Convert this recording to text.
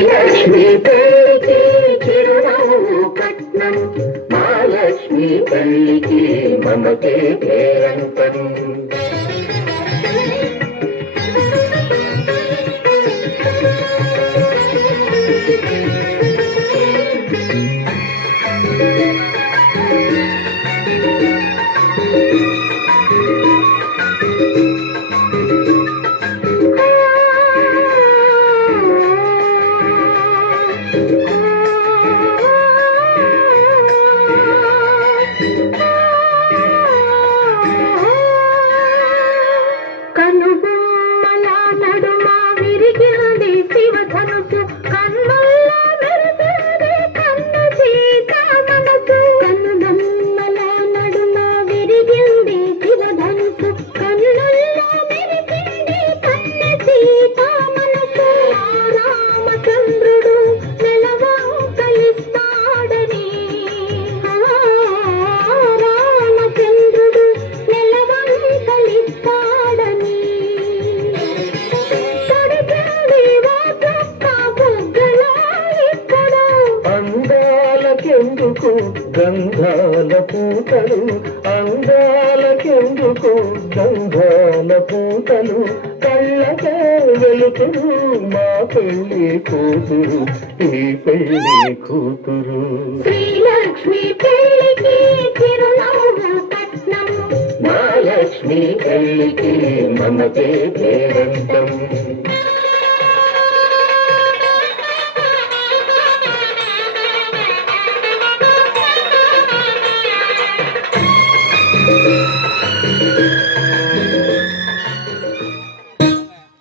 లక్ష్మీ పెళ్లికి చిరునవ్వు కట్నం మహాలక్ష్మి తల్లికి మమతే పేరంతం కనుబొమ్మల నడుమ విరిగింది శివధనుసు కన్నుల్లో మెరిసేది కన్న సీత మనసు కనుబొమ్మల నడుమ విరిగింది శివధనుసు కన్నుల్లో మెరిసింది కన్న సీత మనసు రామచంద్రుడు నెలవంకలిస్తాడని రామచంద్రుడు నెలవంకలిస్తాడని అందాలకెందుకు గంధాల పూతలు అందాలకెందుకు గంధాల పూతలు కళ్ళకే వెలుతురు మా పెళ్లి కూతురు ఈ పెళ్లి కూతురు శ్రీలక్ష్మి పెళ్లికి చిరునవ్వు కట్నం మహాలక్ష్మి తల్లికి మమతే పేరంతం